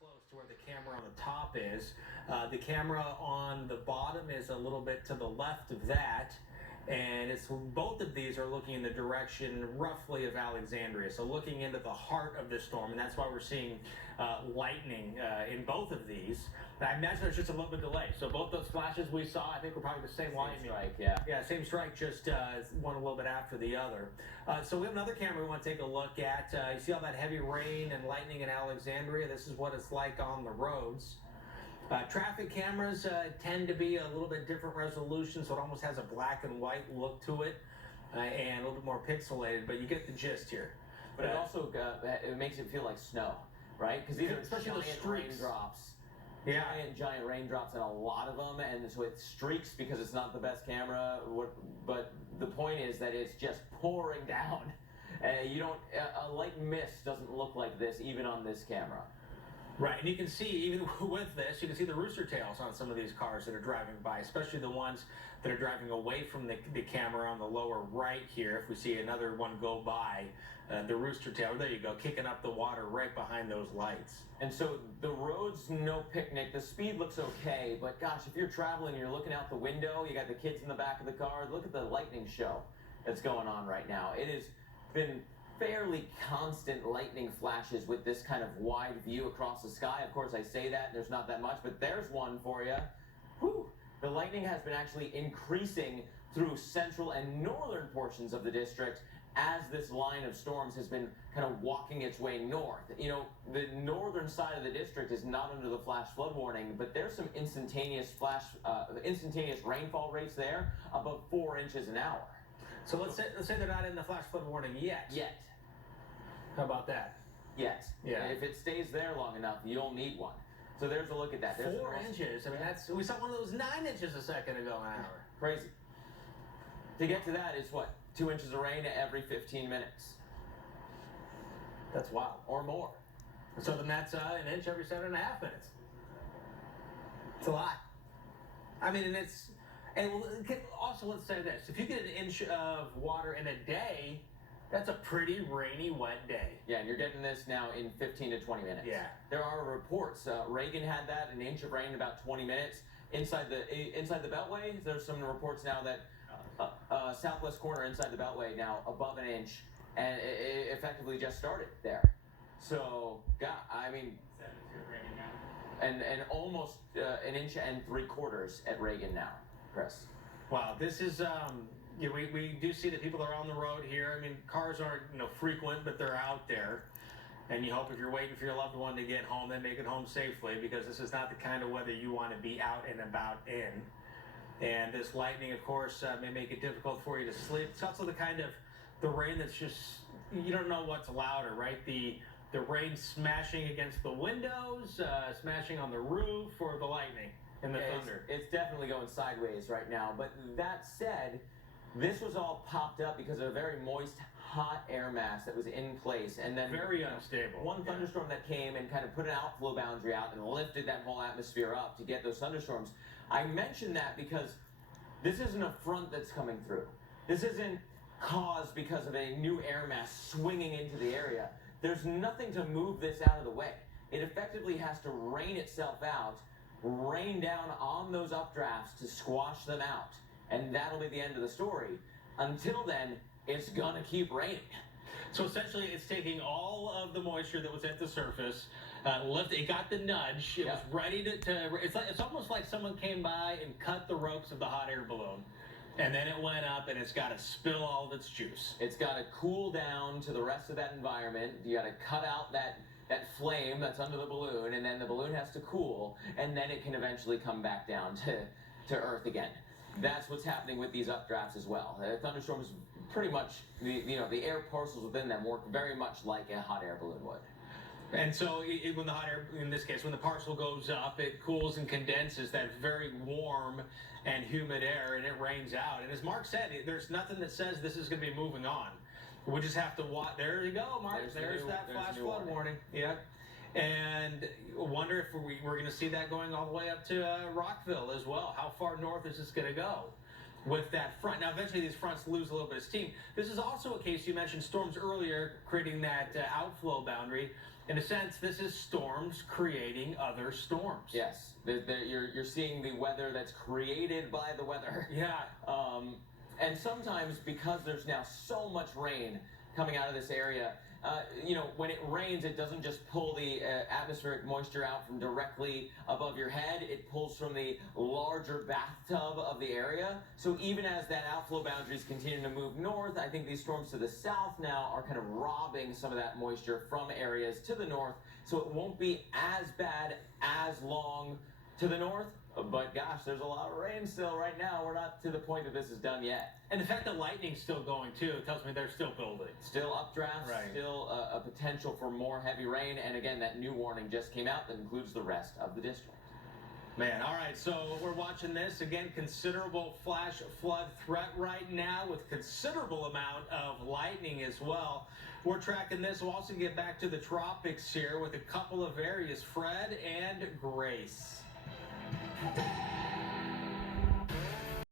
close to where the camera on the top is. The camera on the bottom is a little bit to the left of that, and both of these are looking in the direction roughly of Alexandria, so looking into the heart of the storm, and that's why we're seeing lightning in both of these. I imagine there's just a little bit of delay. So both those flashes we saw, I think were probably the same lightning. Strike, yeah. Yeah, same strike, just one a little bit after the other. So we have another camera we want to take a look at. You see all that heavy rain and lightning in Alexandria? This is what it's like on the roads. Traffic cameras tend to be a little bit different resolution, so it almost has a black and white look to it, and a little bit more pixelated, but you get the gist here. But it also it makes it feel like snow, right? Because these are giant raindrops. Yeah. Giant raindrops, and a lot of them, and so it streaks because it's not the best camera. But the point is that it's just pouring down. A light mist doesn't look like this even on this camera. Right, and you can see, even with this, you can see the rooster tails on some of these cars that are driving by, especially the ones that are driving away from the camera on the lower right here. If we see another one go by, the rooster tail, there you go, kicking up the water right behind those lights. And so the road's no picnic. The speed looks okay, but gosh, if you're traveling and you're looking out the window, you got the kids in the back of the car, look at the lightning show that's going on right now. It has been fairly constant lightning flashes with this kind of wide view across the sky. Of course, I say that, there's not that much, but there's one for you. Whew. The lightning has been actually increasing through central and northern portions of the district as this line of storms has been kind of walking its way north. You know, the northern side of the district is not under the flash flood warning, but there's some instantaneous rainfall rates there above 4 inches an hour. So let's say they're not in the flash flood warning yet. Yet. How about that? Yet. Yeah. If it stays there long enough, you'll need one. So there's a look at that. There's 4 inches. I mean, we saw one of those 9 inches a second ago an hour. Crazy. To get to that is what? 2 inches of rain every 15 minutes. That's wild. Or more. So then that's an inch every 7.5 minutes. It's a lot. I mean, and also let's say this: if you get an inch of water in a day, that's a pretty rainy, wet day. Yeah, and you're getting this now in 15 to 20 minutes. Yeah. There are reports. Reagan had that, an inch of rain in about 20 minutes. Inside the Beltway, there's some reports now that southwest corner inside the Beltway now above an inch, and it effectively just started there. So, God, I mean, 72 Reagan now. And almost an inch and 3/4 at Reagan now, Chris. Wow, this is we do see that people are on the road here. I mean, cars aren't frequent, but they're out there. And you hope if you're waiting for your loved one to get home, they make it home safely, because this is not the kind of weather you want to be out and about in. And this lightning, of course, may make it difficult for you to sleep. It's also the rain that's just, you don't know what's louder, right? The rain smashing against the windows, smashing on the roof, or the lightning and the thunder. It's definitely going sideways right now. But that said, this was all popped up because of a very moist, hot air mass that was in place, and then very unstable. One thunderstorm that came and kind of put an outflow boundary out and lifted that whole atmosphere up to get those thunderstorms. I mention that because this isn't a front that's coming through. This isn't caused because of a new air mass swinging into the area. There's nothing to move this out of the way. It effectively has to rain itself out, rain down on those updrafts to squash them out. And that'll be the end of the story. Until then, it's gonna keep raining. So essentially, it's taking all of the moisture that was at the surface, it got the nudge, it was ready to it's almost like someone came by and cut the ropes of the hot air balloon, and then it went up, and it's got to spill all of its juice. It's got to cool down to the rest of that environment. You got to cut out that flame that's under the balloon, and then the balloon has to cool, and then it can eventually come back down to Earth again. That's what's happening with these updrafts as well. Thunderstorms, pretty much, the air parcels within them work very much like a hot air balloon would. And so when the hot air, in this case, when the parcel goes up, it cools and condenses that very warm and humid air, and it rains out. And as Mark said, there's nothing that says this is going to be moving on. We just have to watch. There you go, Mark. There's that flash flood warning. Yeah. And wonder if we're going to see that going all the way up to Rockville as well. How far north is this going to go with that front? Now, eventually these fronts lose a little bit of steam. This is also a case, you mentioned storms earlier, creating that outflow boundary. in a sense, this is storms creating other storms. Yes, you're seeing the weather that's created by the weather. Yeah. And sometimes because there's now so much rain coming out of this area, when it rains, it doesn't just pull the atmospheric moisture out from directly above your head. It pulls from the larger bathtub of the area. So even as that outflow boundaries continue to move north, I think these storms to the south now are kind of robbing some of that moisture from areas to the north. So it won't be as bad as long to the north. But gosh, there's a lot of rain still right now. We're not to the point that this is done yet. And the fact that lightning's still going too, it tells me they're still building. Still updrafts, Right. still a potential for more heavy rain. And again, that new warning just came out that includes the rest of the district. Man, all right, so we're watching this. Again, considerable flash flood threat right now with considerable amount of lightning as well. We're tracking this. We'll also get back to the tropics here with a couple of areas, Fred and Grace.